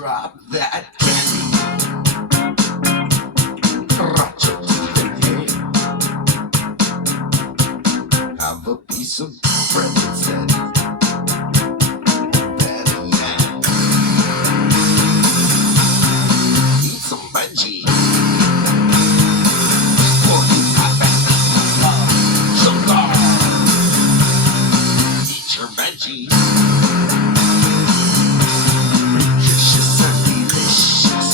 drop that candy. Racho to the head. Have a piece of bread instead. Better yet, eat some veggies. Or you have sugar. Eat your veggies. Nutritious and delicious.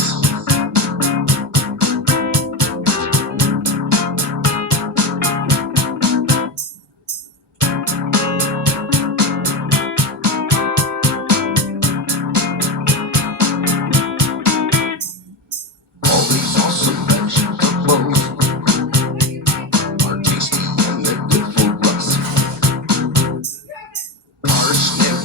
All these awesome vegetables are tasty and they're good for us. Parsnip,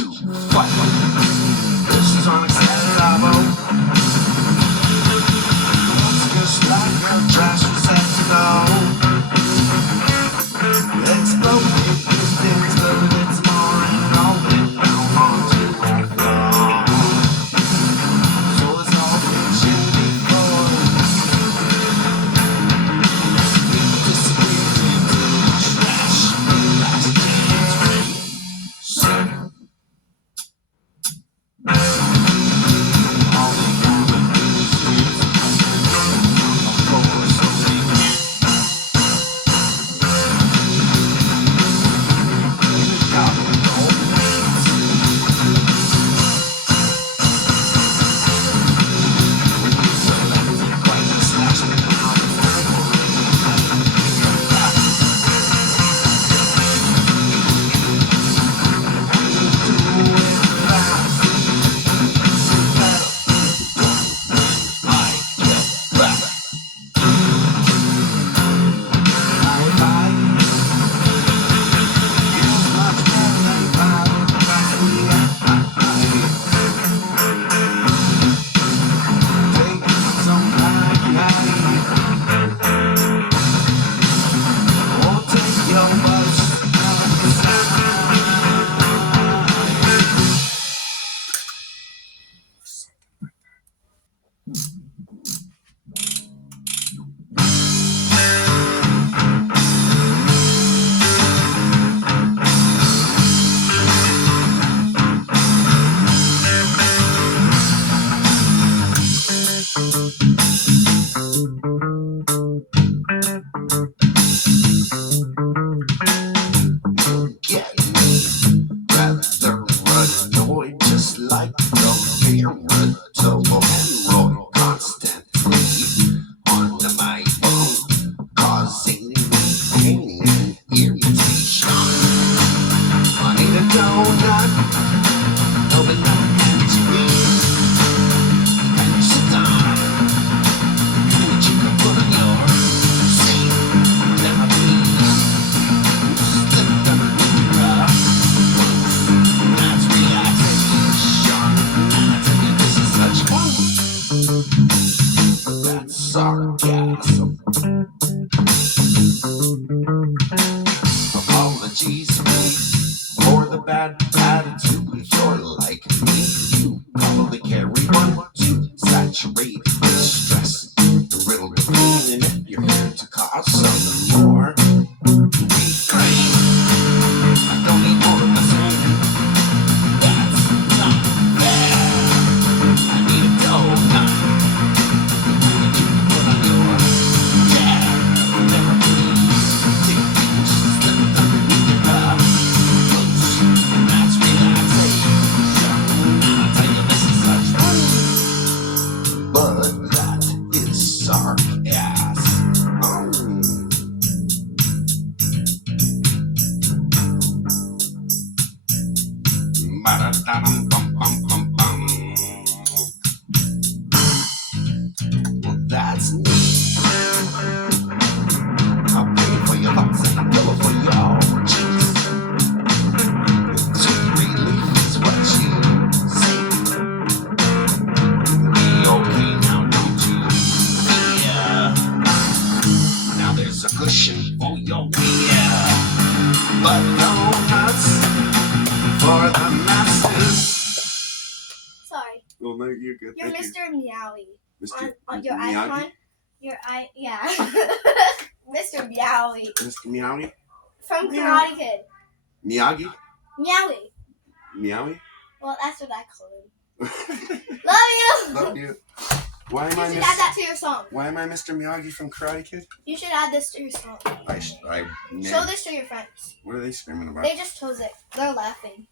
to fight. This is unacceptable. It's just like a trash receptacle. Exploding things, but it's more and rolling down onto our floor. So it's all fiction before we disappeared into trash. Last chance rate. All we gotta do is of course, so we got no plans. Selected quite a slash, but now it's time for it. Do it fast. I get back. Bye-bye. Feels much better than take some or take your bus outside. Get me rather annoyed, just like the irritable hemorrhoid, constantly on my phone, causing me pain and irritation. I need a donut, open up and squeeze. Can you sit down? Can you put on your seat? Now please, slip down the mirror. That's relaxation. And I tell you, this is such fun. That's sarcasm. Apologies for the bad attitude. If you're like me, you probably carry one to saturate with stress and riddle the pain. And if you're here to cause something more, be great. I don't need more of the same. That's not fair. I need a donut. Would you put on your chair? Never please. Take a slip underneath your belt. Loose. That's relaxation. I tell you, this is such fun. But that is sarcasm. Ba-da-da-dum-bum-bum-bum-bum. Well, that's neat. I'll pay for your thoughts and a pillow for your cheeks. Sweet relief is what you seek. Be okay now, don't you? Yeah. Now there's a cushion for your ear. But donuts for the masses. Sorry. Well, no, you're good. You're Thank Mr. Meowy. Mr. On your Miyagi? icon. Yeah. Mr. Meowy. Mr. Meowy? From Karate Kid. Miyagi? Meowy. Meowy? Well, that's what I call him. Love you! Love you. Why am You I should add that to your song. Why am I Mr. Miyagi from Karate Kid? You should add this to your song. I Show this to your friends. What are they screaming about? They just chose it. They're laughing.